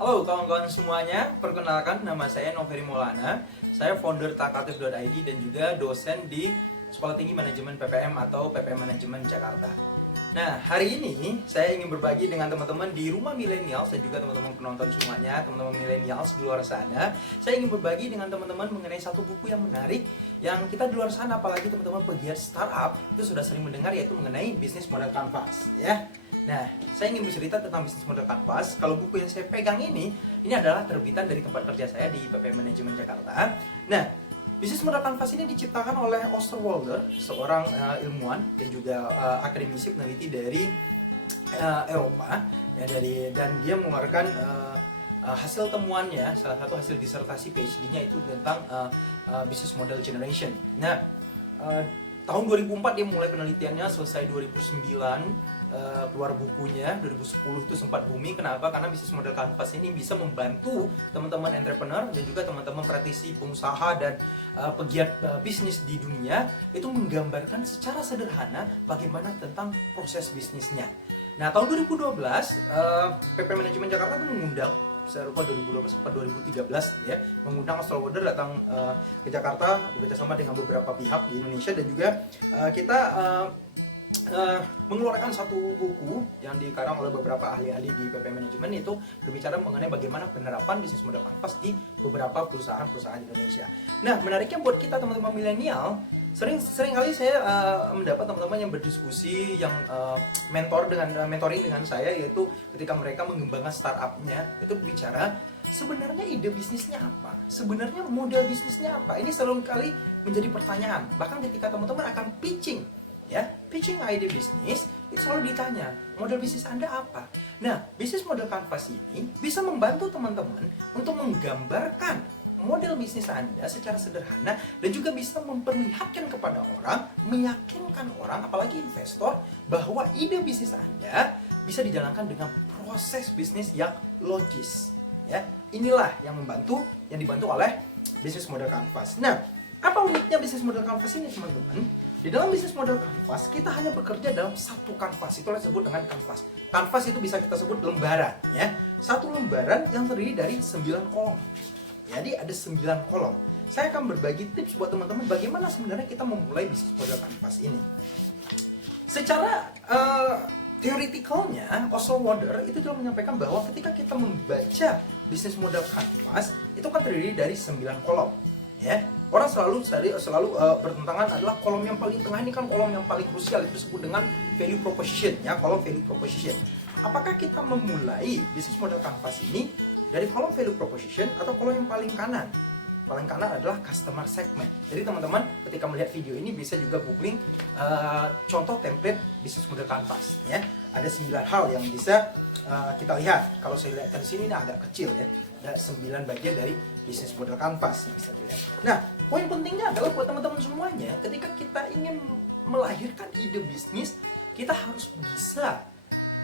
Halo kawan-kawan semuanya, perkenalkan nama saya Noveri Maulana. Saya founder Takatif.id dan juga dosen di Sekolah Tinggi Manajemen PPM atau PPM Manajemen Jakarta. Nah, hari ini saya ingin berbagi dengan teman-teman di rumah milenials dan juga teman-teman penonton semuanya, teman-teman milenials di luar sana. Saya ingin berbagi dengan teman-teman mengenai satu buku yang menarik yang kita di luar sana, apalagi teman-teman pegiat startup, itu sudah sering mendengar, yaitu mengenai bisnis model kanvas, ya. Nah, saya ingin bercerita tentang bisnis model kanvas. Kalau buku yang saya pegang ini adalah terbitan dari tempat kerja saya di PPM Manajemen Jakarta. Nah, bisnis model kanvas ini diciptakan oleh Osterwalder, seorang ilmuwan dan juga akademisi peneliti dari Eropa, ya, dan dia mengeluarkan hasil temuannya, salah satu hasil disertasi PhD-nya itu tentang business model generation. Nah, tahun 2004 dia mulai penelitiannya, selesai 2009 keluar bukunya. 2010 itu sempat booming. Kenapa? Karena bisnis model kanvas ini bisa membantu teman-teman entrepreneur dan juga teman-teman praktisi pengusaha dan pegiat bisnis di dunia itu menggambarkan secara sederhana bagaimana tentang proses bisnisnya. Nah, tahun 2012 PP Manajemen Jakarta itu mengundang, saya lupa 2012 atau 2013 ya, mengundang Osterwalder datang ke Jakarta bekerjasama dengan beberapa pihak di Indonesia, dan juga kita mengeluarkan satu buku yang dikarang oleh beberapa ahli-ahli di PP Manajemen, itu berbicara mengenai bagaimana penerapan bisnis model kanvas di beberapa perusahaan-perusahaan Indonesia. Nah, menariknya buat kita teman-teman milenial, sering kali saya mendapat teman-teman yang berdiskusi, yang mentoring dengan saya, yaitu ketika mereka mengembangkan startupnya, itu berbicara sebenarnya ide bisnisnya apa, sebenarnya model bisnisnya apa. Ini selalu kali menjadi pertanyaan. Bahkan ketika teman-teman akan pitching ide bisnis, itu selalu ditanya, model bisnis Anda apa? Nah, bisnis model kanvas ini bisa membantu teman-teman untuk menggambarkan model bisnis Anda secara sederhana, dan juga bisa memperlihatkan kepada orang, meyakinkan orang, apalagi investor, bahwa ide bisnis Anda bisa dijalankan dengan proses bisnis yang logis. Ya, inilah yang dibantu oleh bisnis model kanvas. Nah, apa uniknya bisnis model kanvas ini, teman-teman? Di dalam bisnis model kanvas, kita hanya bekerja dalam satu kanvas. Itulah disebut dengan kanvas. Kanvas itu bisa kita sebut lembaran, ya. Satu lembaran yang terdiri dari 9 kolom. Jadi ada 9 kolom. Saya akan berbagi tips buat teman-teman bagaimana sebenarnya kita memulai bisnis model kanvas ini. Secara theoreticalnya, Osterwalder itu juga menyampaikan bahwa ketika kita membaca bisnis model kanvas, itu kan terdiri dari 9 kolom, ya. Orang selalu bertentangan adalah kolom yang paling tengah ini kan kolom yang paling krusial, itu disebut dengan value proposition, ya, kolom value proposition. Apakah kita memulai bisnis model kanvas ini dari kolom value proposition atau kolom yang paling kanan? Paling kanan adalah customer segment. Jadi teman-teman ketika melihat video ini bisa juga googling contoh template bisnis model kanvas, ya. Ada 9 hal yang bisa kita lihat. Kalau saya lihat dari sini ini agak kecil, ya. Ada 9 bagian dari bisnis model kanvas yang bisa dilihat. Nah, poin pentingnya adalah buat teman-teman semuanya, ketika kita ingin melahirkan ide bisnis, kita harus bisa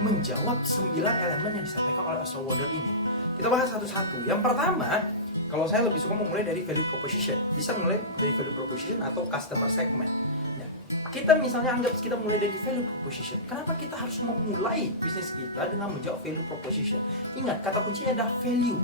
menjawab 9 elemen yang disampaikan oleh Osterwalder ini. Kita bahas satu-satu. Yang pertama, kalau saya lebih suka memulai dari value proposition. Bisa mulai dari value proposition atau customer segment. Nah, kita misalnya anggap kita mulai dari value proposition. Kenapa kita harus memulai bisnis kita dengan menjawab value proposition? Ingat, kata kuncinya adalah value.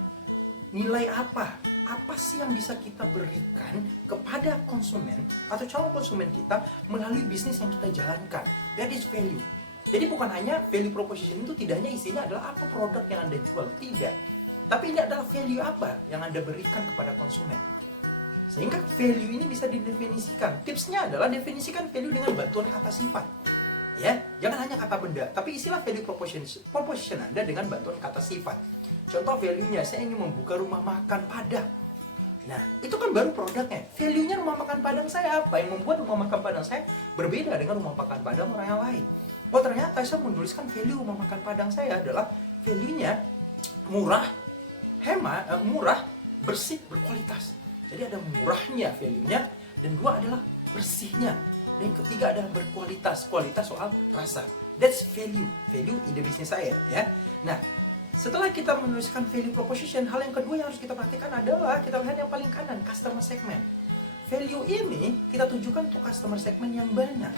Nilai apa? Apa sih yang bisa kita berikan kepada konsumen atau calon konsumen kita melalui bisnis yang kita jalankan? That is value. Jadi bukan hanya value proposition itu tidak hanya isinya adalah apa produk yang Anda jual, tidak. Tapi ini adalah value apa yang Anda berikan kepada konsumen. Sehingga value ini bisa didefinisikan. Tipsnya adalah definisikan value dengan bantuan kata sifat. Ya, jangan hanya kata benda, tapi isilah value proposition Anda dengan bantuan kata sifat. Contoh value-nya, saya ingin membuka rumah makan Padang. Nah, itu kan baru produknya. Value-nya rumah makan Padang saya apa? Yang membuat rumah makan Padang saya berbeda dengan rumah makan Padang orang yang lain. Oh, ternyata saya menuliskan value rumah makan Padang saya adalah value-nya murah, murah, bersih, berkualitas. Jadi ada murahnya value-nya, dan dua adalah bersihnya. Dan yang ketiga adalah berkualitas, kualitas soal rasa. That's value ide bisnis saya, ya. Nah, setelah kita menuliskan value proposition, hal yang kedua yang harus kita perhatikan adalah kita lihat yang paling kanan, customer segment. Value ini kita tujukan untuk customer segment yang mana?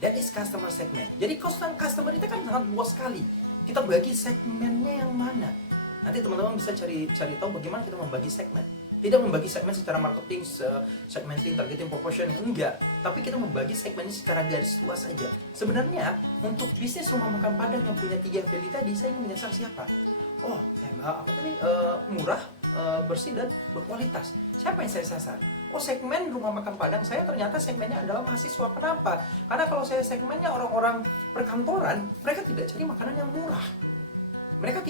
That is customer segment. Jadi customer itu kan sangat luas sekali. Kita bagi segmennya yang mana? Nanti teman-teman bisa cari tahu bagaimana kita membagi segmen. Tidak membagi segmen secara marketing, segmenting, targeting, proportion, enggak. Tapi kita membagi segmen ini secara garis luas saja. Sebenarnya untuk bisnis rumah makan Padang yang punya 3 value tadi, saya ingin menyasar siapa? Oh, murah, bersih dan berkualitas. Siapa yang saya sasar? Oh, segmen rumah makan Padang saya ternyata segmennya adalah mahasiswa. Kenapa? Karena kalau saya segmennya orang-orang perkantoran, mereka tidak cari makanan yang murah. Mereka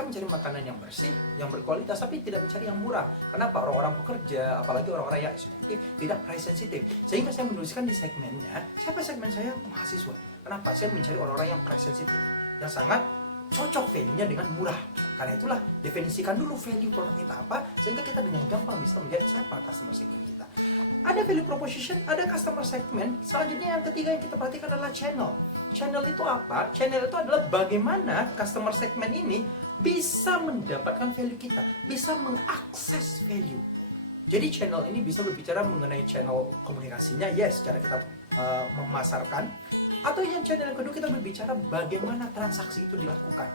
mencari makanan yang bersih, yang berkualitas, tapi tidak mencari yang murah. Kenapa? Orang-orang pekerja, apalagi orang-orang yang eksekutif, tidak price sensitive. Sehingga saya menuliskan di segmennya, siapa segmen saya? Mahasiswa. Kenapa? Saya mencari orang-orang yang price sensitive, yang sangat cocok value-nya dengan murah. Karena itulah definisikan dulu value produk kita apa, sehingga kita dengan gampang bisa melihat siapa customer segment kita. Ada value proposition, ada customer segment. Selanjutnya yang ketiga yang kita perhatikan adalah channel. Channel itu apa? Channel itu adalah bagaimana customer segment ini bisa mendapatkan value kita, bisa mengakses value. Jadi channel ini bisa berbicara mengenai channel komunikasinya, yes, cara kita memasarkan. Atau yang channel yang kedua kita berbicara bagaimana transaksi itu dilakukan.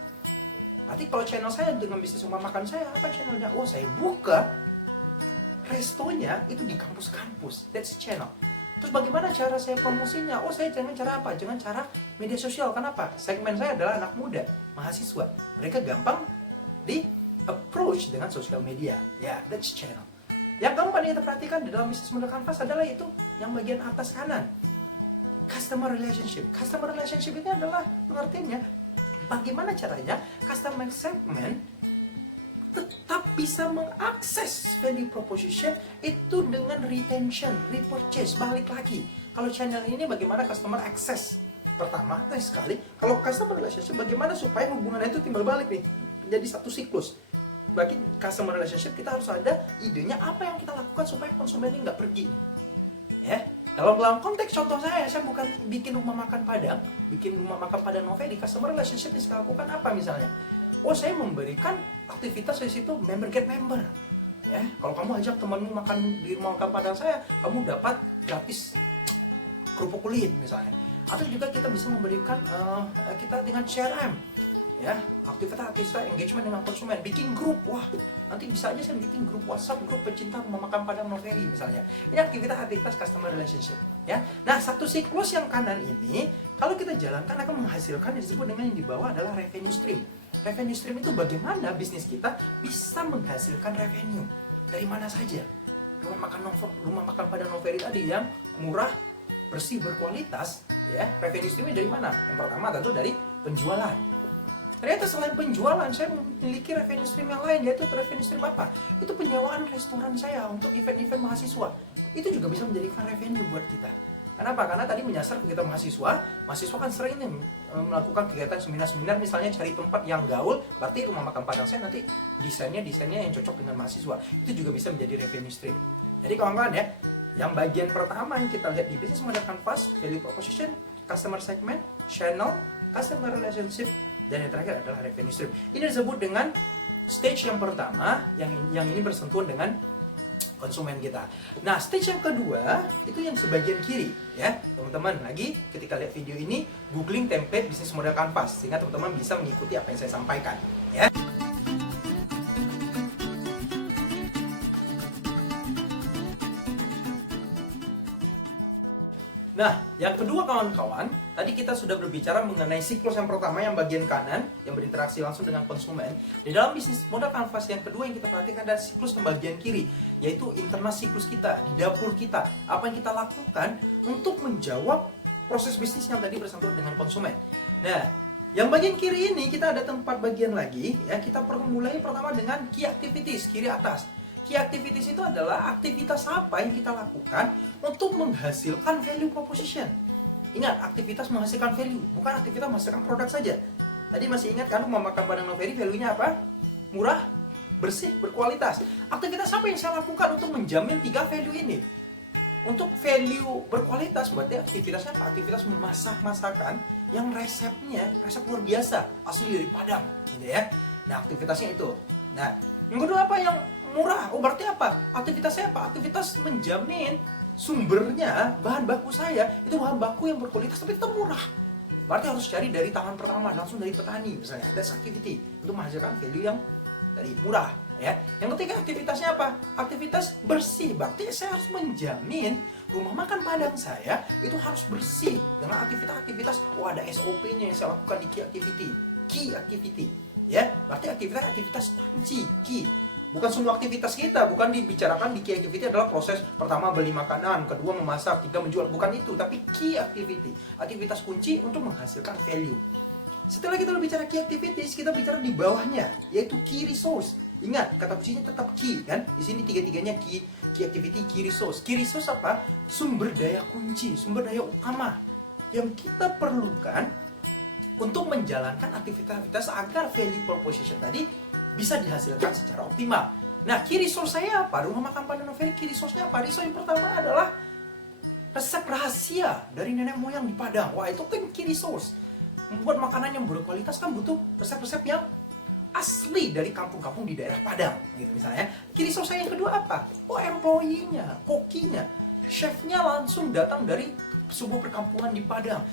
Berarti kalau channel saya dengan bisnis rumah makan saya, apa channelnya? Oh, saya buka restonya itu di kampus-kampus. That's channel. Terus bagaimana cara saya promosinya? Oh, saya jangan cara apa? Jangan cara media sosial. Kenapa? Segmen saya adalah anak muda, mahasiswa. Mereka gampang di approach dengan sosial media. Ya, that's channel. Yang keempat yang kita perhatikan di dalam bisnis model kanvas adalah itu yang bagian atas kanan. Customer relationship. Customer relationship ini adalah pengertiannya bagaimana caranya customer segment tetap bisa mengakses value proposition itu dengan retention, repurchase, balik lagi. Kalau channel ini bagaimana customer access? Pertama, sekali, kalau customer relationship bagaimana supaya hubungannya itu timbal balik nih, menjadi satu siklus. Bagi customer relationship kita harus ada idenya apa yang kita lakukan supaya konsumen ini nggak pergi nih. Ya. Dalam konteks contoh saya bukan bikin rumah makan Padang, bikin rumah makan Padang Noveri, customer relationship yang saya lakukan apa misalnya? Oh, saya memberikan aktivitas di situ member get member. Ya, kalau kamu ajak temanmu makan di rumah makan Padang saya, kamu dapat gratis kerupuk kulit misalnya. Atau juga kita bisa memberikan kita dengan CRM. Ya, aktivitas engagement dengan konsumen, bikin grup. Wah, nanti bisa aja saya bikin grup WhatsApp, grup pecinta rumah makan Padang Noveri misalnya. Ini aktivitas customer relationship, ya. Nah, satu siklus yang kanan ini kalau kita jalankan akan menghasilkan yang disebut dengan yang di bawah adalah revenue stream. Revenue stream itu bagaimana bisnis kita bisa menghasilkan revenue dari mana saja. Rumah makan Padang Noveri tadi yang murah, bersih, berkualitas, ya. Revenue streamnya dari mana? Yang pertama tentu dari penjualan. Ternyata selain penjualan, saya memiliki revenue stream yang lain, yaitu revenue stream apa? Itu penyewaan restoran saya untuk event-event mahasiswa. Itu juga bisa menjadikan revenue buat kita. Kenapa? Karena tadi menyasar ke kita mahasiswa kan sering nih melakukan kegiatan seminar-seminar, misalnya cari tempat yang gaul, berarti rumah makan Padang saya nanti desainnya yang cocok dengan mahasiswa. Itu juga bisa menjadi revenue stream. Jadi kawan-kawan ya, yang bagian pertama yang kita lihat di bisnis model kanvas, value proposition, customer segment, channel, customer relationship, dan yang terakhir adalah revenue stream. Ini disebut dengan stage yang pertama, yang ini bersentuhan dengan konsumen kita. Nah, stage yang kedua itu yang sebagian kiri, ya teman-teman. Lagi ketika lihat video ini, googling template bisnis model kanvas sehingga teman-teman bisa mengikuti apa yang saya sampaikan, ya. Nah, yang kedua kawan-kawan, tadi kita sudah berbicara mengenai siklus yang pertama yang bagian kanan, yang berinteraksi langsung dengan konsumen. Di dalam bisnis model kanvas yang kedua yang kita perhatikan adalah siklus yang bagian kiri, yaitu internal siklus kita, di dapur kita. Apa yang kita lakukan untuk menjawab proses bisnis yang tadi bersentuhan dengan konsumen. Nah, yang bagian kiri ini kita ada tempat bagian lagi, ya. Kita mulai pertama dengan key activities, kiri atas. Key activities itu adalah aktivitas apa yang kita lakukan untuk menghasilkan value proposition. Ingat, aktivitas menghasilkan value, bukan aktivitas menghasilkan produk saja. Tadi masih ingat kan rumah makan Padang Noveri value-nya apa? Murah, bersih, berkualitas. Aktivitas apa yang saya lakukan untuk menjamin 3 value ini? Untuk value berkualitas berarti aktivitasnya apa? Aktivitas memasak masakan yang resep luar biasa, asli dari Padang, gitu ya. Nah, aktivitasnya itu. Nah, yang kedua apa? Yang murah. Oh, berarti apa? Aktivitasnya apa? Aktivitas menjamin sumbernya, bahan baku saya itu bahan baku yang berkualitas tapi tetap murah. Berarti harus cari dari tangan pertama, langsung dari petani misalnya. That's activity untuk menghasilkan value yang tadi murah ya. Yang ketiga aktivitasnya apa? Aktivitas bersih. Berarti saya harus menjamin rumah makan Padang saya itu harus bersih dengan aktivitas-aktivitas. Ada SOP-nya yang saya lakukan di key activity ya. Berarti aktivitas kunci key. Bukan semua aktivitas kita, bukan dibicarakan di key activity adalah proses pertama beli makanan, kedua memasak, ketiga menjual, bukan itu, tapi key activity, aktivitas kunci untuk menghasilkan value. Setelah kita bicara key activities, kita bicara di bawahnya, yaitu key resource. Ingat, kata kuncinya tetap key kan? Di sini tiga-tiganya key activity, key resource. Key resource apa? Sumber daya kunci, sumber daya utama yang kita perlukan untuk menjalankan aktivitas agar value proposition tadi bisa dihasilkan secara optimal. Nah, key resource saya apa? Rumah makan Padang Noveri, key resource-nya apa? Resource yang pertama adalah resep rahasia dari nenek moyang di Padang. Wah, itu kan key resource. Membuat makanan yang berkualitas kan butuh resep-resep yang asli dari kampung-kampung di daerah Padang, gitu misalnya. Key resource saya yang kedua apa? Employee-nya, kokinya, chef-nya langsung datang dari sebuah perkampungan di Padang,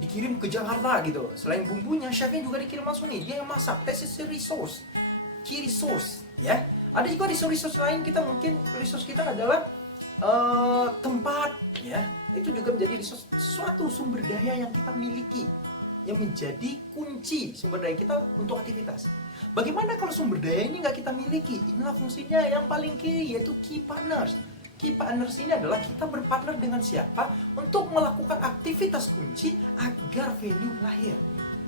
dikirim ke Jakarta gitu. Selain bumbunya, chefnya juga dikirim langsung nih, dia yang masak. That is a resource, key resource ya. Ada juga resource lain, kita mungkin resource kita adalah tempat ya. Itu juga menjadi resource, sesuatu sumber daya yang kita miliki, yang menjadi kunci sumber daya kita untuk aktivitas. Bagaimana kalau sumber daya ini nggak kita miliki? Inilah fungsinya yang paling key, yaitu key partners. Key partners ini adalah kita berpartner dengan siapa untuk melakukan aktivitas kunci agar value lahir.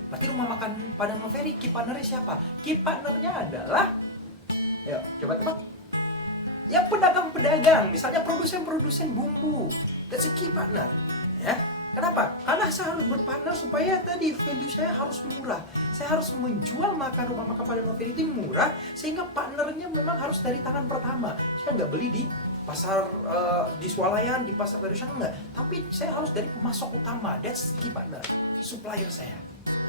Berarti rumah makan Padang Noveri, key partnernya siapa? Key partnernya adalah, ayo coba tebak, ya pedagang-pedagang, misalnya produsen-produsen bumbu. That's a key partner ya. Kenapa? Karena saya harus berpartner supaya tadi value saya harus murah. Saya harus menjual rumah makan Padang Noveri itu murah, sehingga partnernya memang harus dari tangan pertama. Saya nggak beli di pasar di swalayan, di pasar tradisional, enggak. Tapi saya harus dari pemasok utama. That's key partner, supplier saya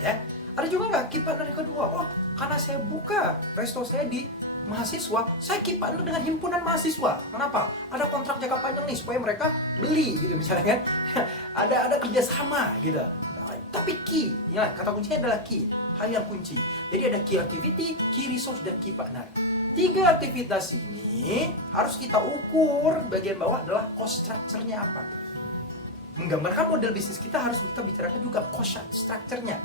ya. Ada juga nggak key partner yang kedua? Oh, karena saya buka resto saya di mahasiswa, saya key partner dengan himpunan mahasiswa. Kenapa? Ada kontrak jangka panjang nih supaya mereka beli gitu misalnya kan. ada kerjasama gitu. Tapi key, ya kata kuncinya adalah key, hal yang kunci. Jadi ada key activity, key resource, dan key partner. 3 aktivitas ini harus kita ukur. Bagian bawah adalah cost structure-nya apa. Menggambarkan model bisnis kita harus kita bicarakan juga cost structure-nya.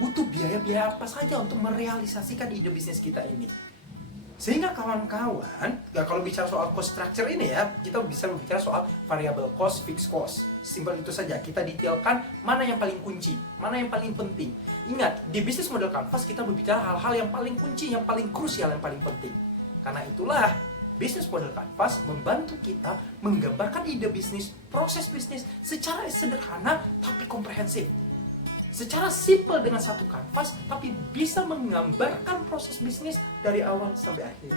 Butuh biaya-biaya apa saja untuk merealisasikan ide bisnis kita ini. Sehingga kawan-kawan, ya kalau bicara soal cost structure ini ya, kita bisa berbicara soal variable cost, fixed cost. Simpel itu saja, kita detailkan mana yang paling kunci, mana yang paling penting. Ingat, di bisnis model Canvas kita berbicara hal-hal yang paling kunci, yang paling krusial, yang paling penting. Karena itulah, bisnis model Canvas membantu kita menggambarkan ide bisnis, proses bisnis secara sederhana tapi komprehensif. Secara simple dengan satu kanvas, tapi bisa menggambarkan proses bisnis dari awal sampai akhir.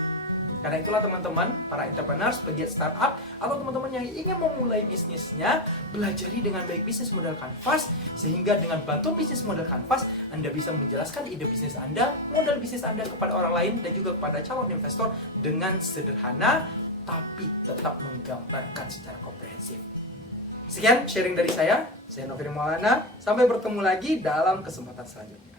Karena itulah teman-teman, para entrepreneurs, pegiat startup, atau teman-teman yang ingin memulai bisnisnya, belajari dengan baik bisnis model Canvas, sehingga dengan bantuan bisnis model Canvas, Anda bisa menjelaskan ide bisnis Anda, modal bisnis Anda kepada orang lain, dan juga kepada calon investor dengan sederhana, tapi tetap menggambarkan secara komprehensif. Sekian sharing dari saya Noveri Maulana. Sampai bertemu lagi dalam kesempatan selanjutnya.